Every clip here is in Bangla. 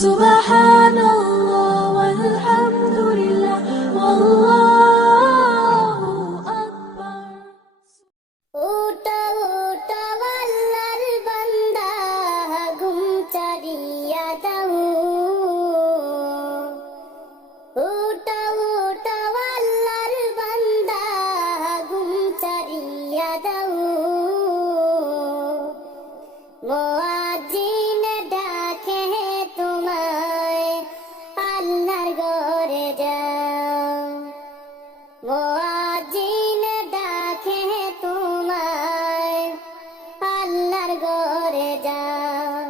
Subhanallah walhamdulillah wallahu akbar. ওটা ওটা আল্লাহর বান্দা ঘুম ছাড়িয়া দাও ওটা ওটা আল্লাহর বান্দা ঘুম ছাড়িয়া দাও মুয়াজ্জিন ডাকে তোমায় আল্লাহর ঘরে যাও মুয়াজ্জিন ডাকে তোমায় আল্লাহর ঘরে যাও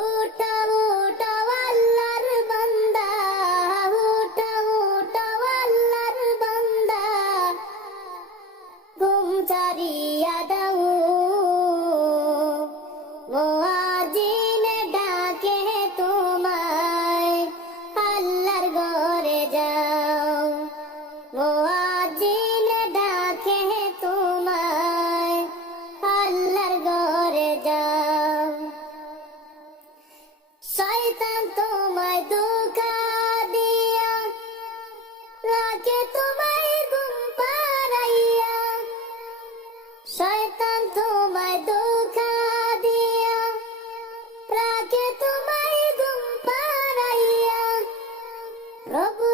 উঠো উঠো আল্লাহর বান্দা উঠো উঠো আল্লাহর বান্দা ঘুম ছাড়িয়া দাও মুয়াজ্জিন ডাকে তোমায় আল্লাহর ঘরে যাও মুয়াজ্জিন ডাকে তোমায় আল্লাহর ঘরে যাও শয়তান তোমায় ধোঁকা দিয়া রাখে তোমায় ঘুম পাড়াইয়া শয়তান তোমায় ধোঁকা দিয়া রাখে তোমায় ঘুম পাড়াইয়া প্রভু